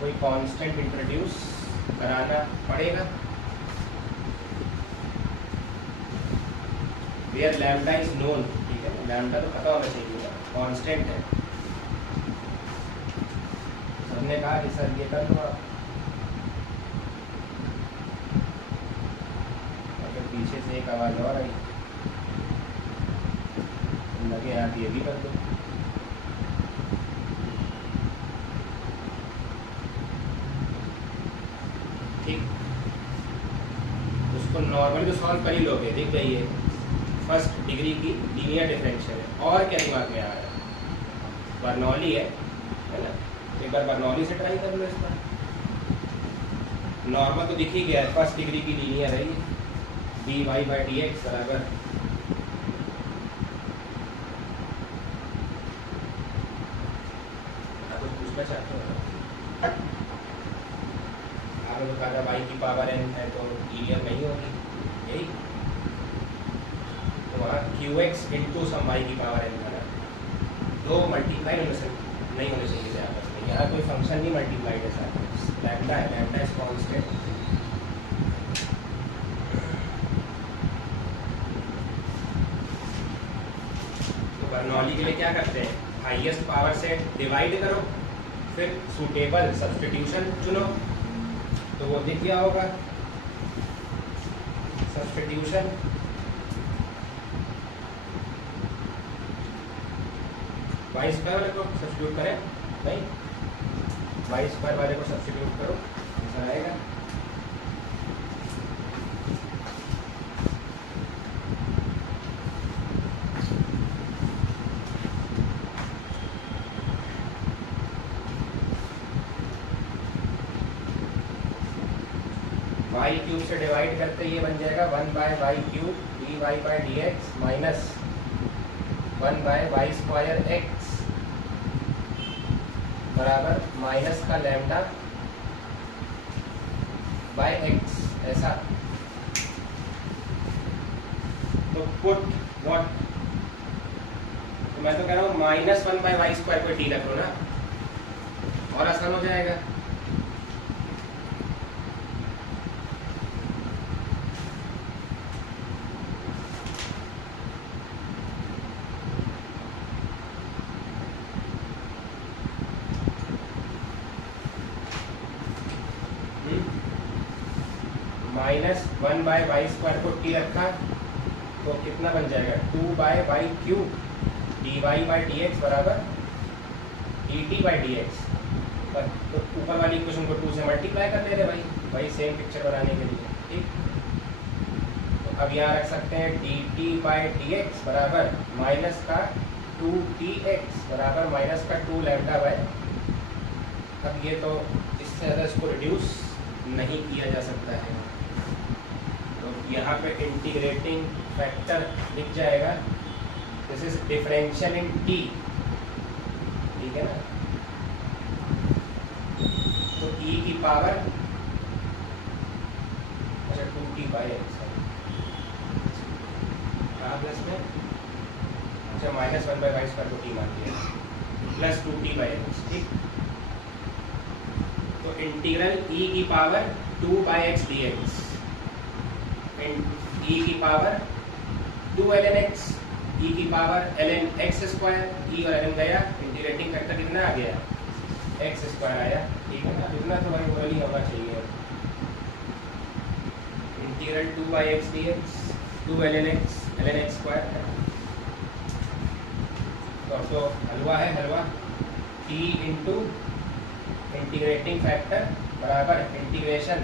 कोई कांस्टेंट इंट्रोड्यूस कराना पड़ेगा। वेयर लैम्डा इज नोन, ठीक है, लैम्डा तो पता होना चाहिए, कांस्टेंट है। सबने कहा कि सर ये कर लो आप, और फिर पीछे से एक आवाज़ और आई, लगे आप ये भी कर दो। ठीक, उसको नॉर्मली तो सॉल्व कर ही लोगे, दिख गई है फर्स्ट डिग्री की लीनियर डिफरेंशियल है। और क्या दिमाग में आ रहा है, बर्नौली है ना, एक बार बर्नौली से ट्राई कर लो इसका। नॉर्मल तो दिख ही गया है, फर्स्ट डिग्री की लीनियर है ये, d y by d x बराबर कुछ पूछना चाहते हो। आपने तो कहा था वाई की पावर एन है तो लीनियर नहीं होगी, यही तो वहाँ Q x into sum Y की पावर एन था ना, दो मल्टीप्लाई नहीं होने चाहिए थे आपस में। यहाँ कोई फंक्शन नहीं मल्टीप्लाइड है साथ में, लैम्डा है, लैम्डा इज कांस्टेंट। तो बर्नौली के लिए क्या करते हैं, हाईएस्ट पावर से डिवाइड करो, फिर सूटेबल सब्स्टिट्यूशन चुनो। तो वो दिख गया होगा सब्स्टिट्यूशन, वाई स्क्वायर वाले को सब्स्टिट्यूट करें, नहीं वाई स्क्वायर वाले को सब्स्टिट्यूट करो, आंसर आएगा। वाई क्यूब से डिवाइड करते ये बन जाएगा 1 by y cube d y by d x minus 1 by y square x बराबर माइनस का लैम्डा बाय एक्स, ऐसा। तो पुट व्हाट, तो मैं तो कह रहा हूँ माइनस 1 बाय वाई स्क्वायर को डी रख लो ना, और आसान हो जाएगा। माइनस 1 बाय वाई स्क्वायर को टी रखा तो कितना बन जाएगा 2 by y cube d y by d x बराबर d t by d x. तो ऊपर वाली इक्वेशन को 2 से मल्टीप्लाई कर ले रहे भाई, वही सेम पिक्चर बनाने के लिए, ठीक। तो अब यहाँ रख सकते हैं D t by d x बराबर माइनस का 2 टी एक्स बराबर माइनस का 2 लैम्डा बाय। अब ये तो इससे ज़्यादा इसको रिड्यूस नहीं किया जा सकता है। यहाँ पे इंटीग्रेटिंग फैक्टर लिख जाएगा, this is differential in T, ठीक है ना। तो ई की पावर, अच्छा 2t बाई एक्स कहाँ प्लस में, अच्छा -1/y² को टी मान लिया, प्लस 2t बाई एक्स, ठीक। तो इंटीग्रल ई की पावर 2/x dx, ई की पावर 2 ln x, ई की पावर ln x², ई और ln गया, इंटीग्रेटिंग फैक्टर कितना आ गया, x² आया, ठीक है ना। इतना तो भाई ओरली होना चाहिए। Integral 2/x dx 2 ln x ln x² है, तो हलवा है, हलवा t इंटू इंटीग्रेटिंग फैक्टर बराबर इंटीग्रेशन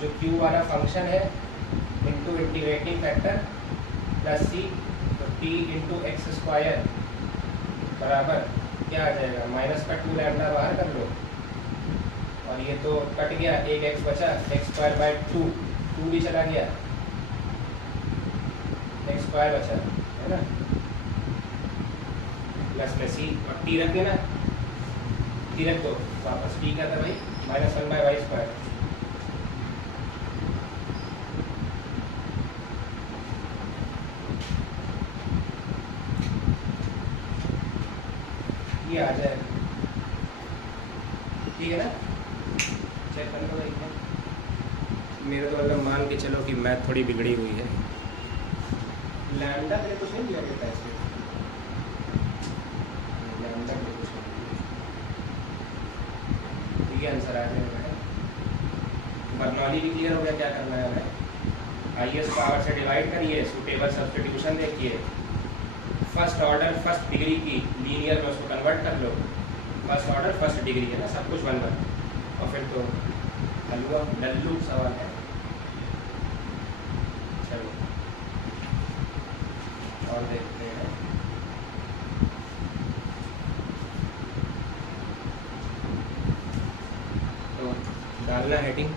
जो q वाला फंक्शन है into integrating factor plus c, तो t इंटू x² बराबर क्या आ जाएगा, माइनस का 2 लैम्डा बाहर कर लो, और ये तो कट गया, एक x बचा, x²/2, 2 भी चला गया, x² बचा है ना, प्लस में c, और t रख देना, t रख दो वापस, t क्या था भाई, -1/y², ये आ जाए, ठीक है ना। चेक कर लो भाई, मेरे तो मतलब मान के चलो कि मैथ थोड़ी बिगड़ी हुई है। लैम्डा के कुछ नहीं दिया गया इसमें, लैम्डा के कुछ नहीं, ठीक है, आंसर आ जाएगा। बर्नौली भी क्लियर हो गया, क्या करना है हमें, आईएस पावर से डिवाइड करिए, सूटेबल सब्स्टिट्यूशन देखिए, फर्स्ट ऑर्डर फर्स्ट डिग्री की लीनियर में उसको कन्वर्ट कर लो, फर्स्ट ऑर्डर फर्स्ट डिग्री है ना, सब कुछ 1/1, और फिर तो हलवा लल्लू सवाल है। चलो और देखते हैं, तो डालना heading,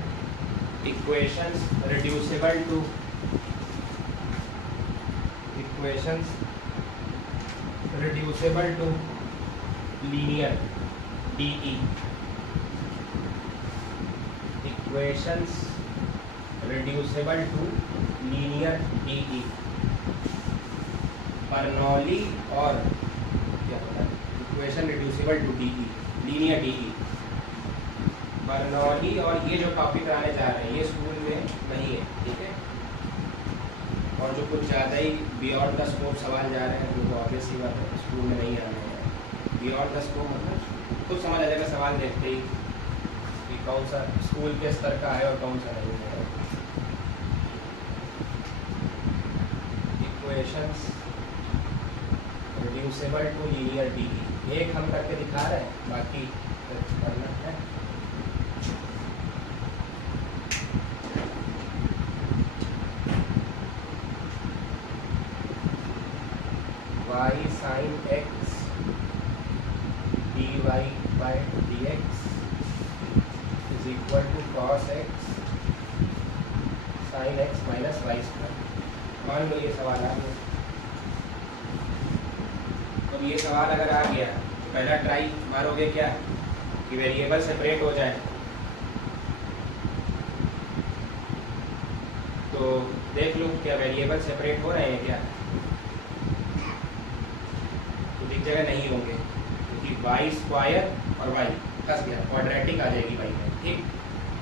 equations reducible to, equations reducible to linear DE, equations reducible to linear DE, Bernoulli और क्या होता है, equation reducible to DE, linear DE, Bernoulli, और ये जो टॉपिक कराने जा रहे हैं ये स्कूल में नहीं है, ठीक है, और जो कुछ ज़्यादा ही बियॉन्ड द स्कोप सवाल जा रहे हैं उनको ऑब्वियसली बात है स्कूल में नहीं आने हैं। बियॉन्ड द स्कोप मतलब खुद समझ आ जाएगा सवाल देखते ही कि कौन सा स्कूल के स्तर का है और कौन सा नहीं है। Equations reducible to linear DE, एक हम करके दिखा रहे हैं, बाकी करना है। y sin x dy by dx is equal to cos x sin x minus y²। मान लो ये सवाल आ गया, तो ये सवाल अगर आ गया तो पहला ट्राई मारोगे क्या कि वेरिएबल सेपरेट हो जाए, तो देख लो क्या वेरिएबल सेपरेट हो रहे हैं क्या, जगह नहीं होंगे क्योंकि y² और y फंस गया, क्वाड्रेटिक आ जाएगी y में, ठीक।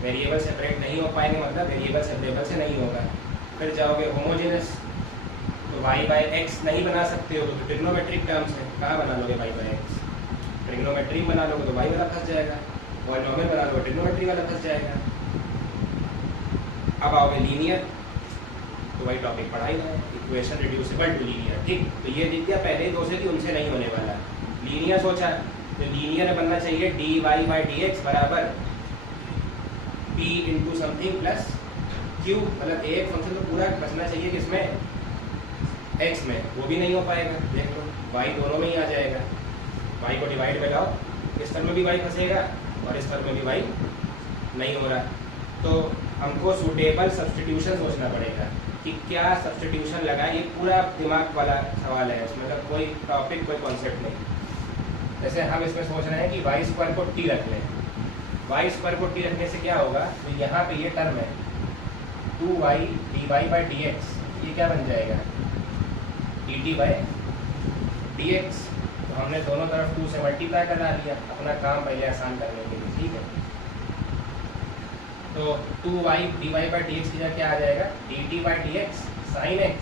वेरिएबल सेपरेट नहीं हो पाएंगे मतलब वेरिएबल सेपरेबल से नहीं होगा। फिर जाओगे होमोजेनस, तो y/x नहीं बना सकते हो तो ट्रिग्नोमेट्रिक टर्म्स है, कहाँ बना लोगे y/x, ट्रिग्नोमेट्री बना लोगे तो y वाला फंस जाएगा, पॉलिनोमियल बना लोगे ट्रिग्नोमेट्री वाला फंस जाएगा। अब आओगे लीनियर, तो वही टॉपिक पढ़ाई है, इक्वेशन रिड्यूसिबल टू लीनियर, ठीक। तो ये दिख गया पहले दो से कि उनसे नहीं होने वाला, लीनियर सोचा तो लीनियर में बनना चाहिए dy/dx बराबर p into something plus q, मतलब एक फंक्शन तो पूरा बचना चाहिए किसमें, x में, वो भी नहीं हो पाएगा, देख लो y दोनों में ही आ जाएगा, y को डिवाइड में लाओ, इस तरफ में भी y फंसेगा और इस तरफ में भी y नहीं हो रहा, तो हमको सूटेबल सब्सटीट्यूशन सोचना पड़ेगा कि क्या सब्सटीट्यूशन लगाए। ये पूरा दिमाग वाला सवाल है, इसमें मतलब कोई टॉपिक कोई कॉन्सेप्ट नहीं। जैसे हम इसमें सोच रहे हैं कि वाई स्क्वायर को टी रख लें। वाई स्क्वायर को टी रखने से क्या होगा, तो यहाँ पे ये टर्म है 2y dy/dx, ये क्या बन जाएगा dt/dx। तो हमने दोनों तरफ 2 से मल्टीप्लाई करा लिया अपना काम पहले आसान करने के लिए, ठीक है। तो 2y dy/dx की जगह क्या आ जाएगा dt/dx sin x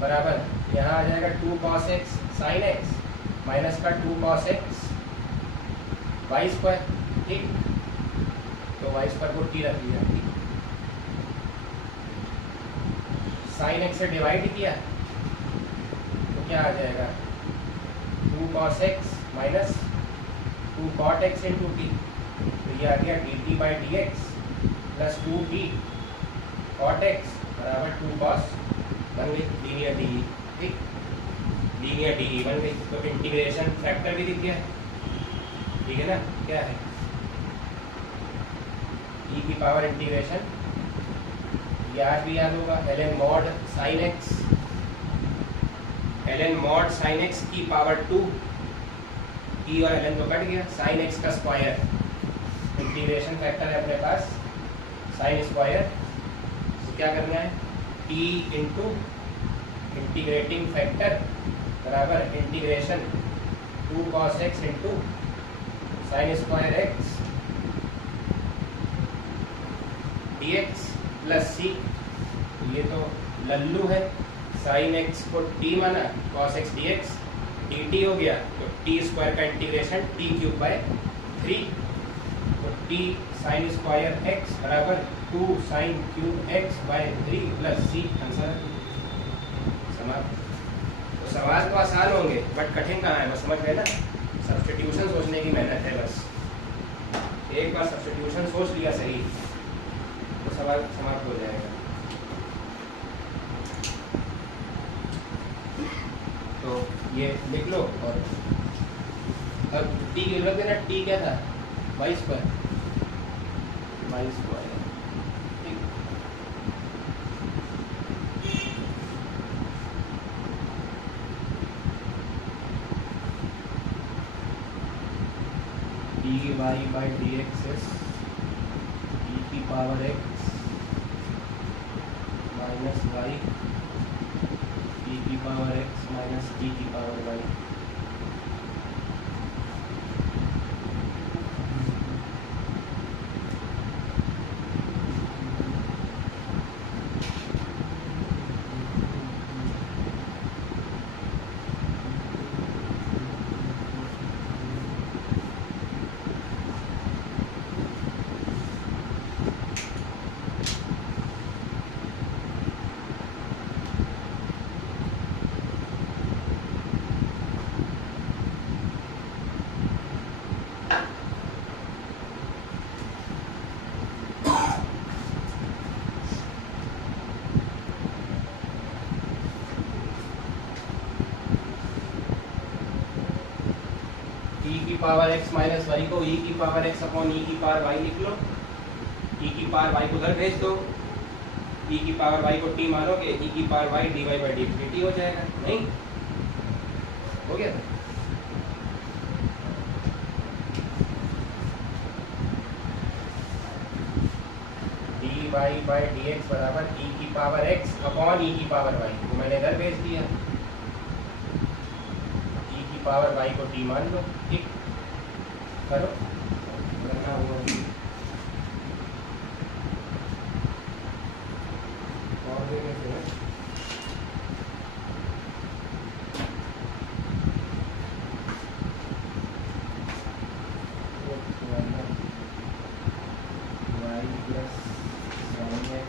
बराबर यहाँ आ जाएगा 2 cos x sin x minus का 2 cos x वाई स्क्वायर, ठीक। तो वाई स्क्वायर को टी रख लिया, ठीक। साइन एक्स से डिवाइड किया तो क्या आ जाएगा 2 cos x minus 2 cot x into t. तो ये आ गया dt/dx plus 2t cot x बराबर 2 cos, बन गई लीनियर डी, ठीक। लीनियर डी बन गई। तो इंटीग्रेशन फैक्टर भी दिख गया, ठीक है ना। क्या है e की पावर इंटीग्रेशन, ये आज भी याद होगा, ln mod sin x, ln mod sin x की पावर 2, e और ln तो कट गया, sin x का स्क्वायर। इंटीग्रेशन फैक्टर है अपने पास साइन स्क्वायर, तो क्या करना है t इंटू इंटीग्रेटिंग फैक्टर बराबर integration 2 cos x into sine square x dx plus c. ये तो लल्लू है, साइन एक्स को t माना, cos x dx dt हो गया, तो t स्क्वायर का इंटीग्रेशन t³/3, तो t साइन स्क्वायर x बराबर 2 साइन क्यूब x/3 प्लस सी। आंसर समाप्त। तो सवाल तो आसान होंगे बट कठिन कहाँ है, बस समझ गए ना। सब्स्टिट्यूशन सोचने की मेहनत है, बस एक बार सब्स्टिट्यूशन सोच लिया सही तो सवाल समाप्त हो जाएगा। तो ये लिख लो और अब टी की जरूरत है ना, टी क्या था वाई स्क्वायर, वाई स्क्वायर, ठीक। dy/dx is e की power x minus y e की पावर x माइनस t की पावर y। e की पावर x माइनस वाई को e की पावर x अपॉन e की पावर y लिख लो। e की पावर y को उधर भेज दो, e की पावर y को t मानोगे, e की पावर y dy/dx dt हो जाएगा। नहीं हो गया? dy/dx बराबर e की पावर x अपॉन e की पावर y को मैंने इधर भेज दिया। e की पावर y को t मान लो, ठीक। करो करना हुआ और देखे फिर y plus sin x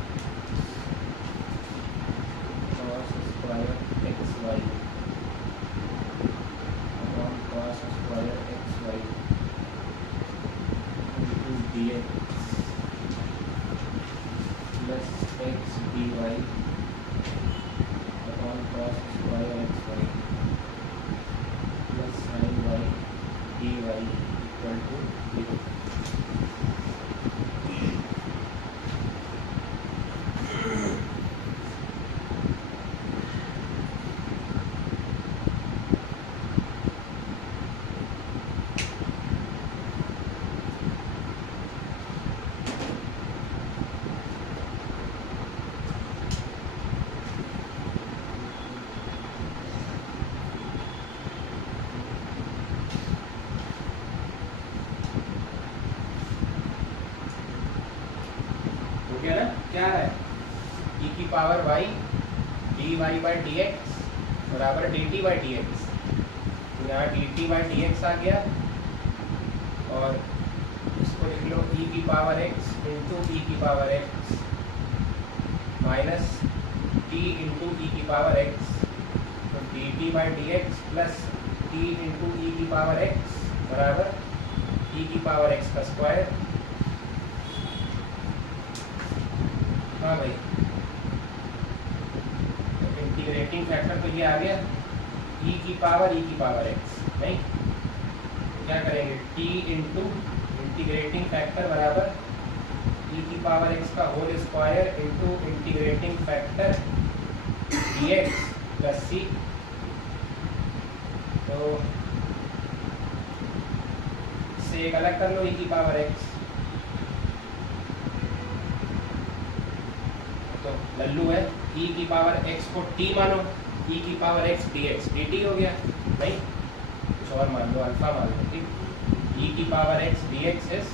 cos square xy upon cos square xy into dx plus x dy upon cos square xy plus sin y dy equal to 0। हो गया ना, क्या है e की power y dy by d x बराबर dt by d x. तो यहाँ dt by d x आ गया और इसको लिख लो e की पावर x इंटू ई की power x minus t into e की पावर x। तो dt by d x plus t into e की पावर x बराबर e की पावर x का स्क्वायर। हाँ भाई, तो इंटीग्रेटिंग फैक्टर तो ये आ गया e की पावर x, नहीं क्या करेंगे t इंटू इंटीग्रेटिंग फैक्टर बराबर e की पावर x का whole square into integrating factor dx plus c। तो से एक अलग कर लो e की पावर x, तो लल्लू है e की पावर x को t मानो, e की पावर x dx dt हो गया, नहीं कुछ और मान लो, अल्फा मान लो, ठीक। e की power x dx is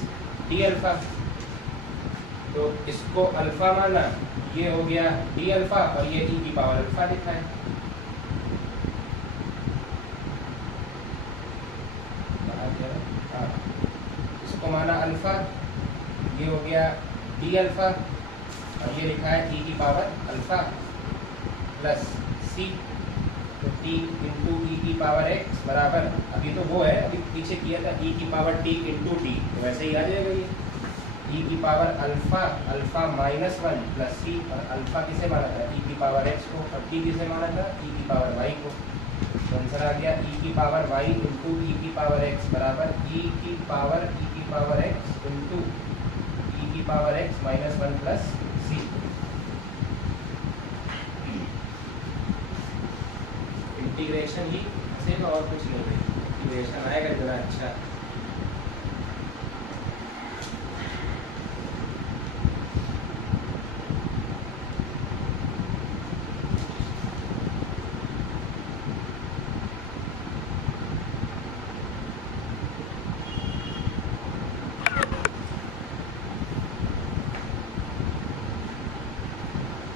d alpha, तो इसको अल्फा माना, ये हो गया d अल्फा और ये e की पावर अल्फा लिखा है। इसको माना अल्फा, ये हो गया d अल्फा और ये लिखा है e की पावर अल्फा प्लस c। तो t इंटू ई की पावर x बराबर, अभी तो वो है, अभी पीछे किया था e की पावर t इंटू टी, तो वैसे ही आ जाएगा ये e की power alpha minus one plus c। और अल्फा किसे माना था, e की पावर x को, और t किसे माना था, e की पावर y को। तो आंसर आ गया e की पावर y इंटू ई की पावर x बराबर e की पावर x इंटू ई की power x minus one plus c। Integration ही सिर्फ और कुछ नहीं है, इंटीग्रेशन आएगा जरा अच्छा।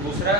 दूसरा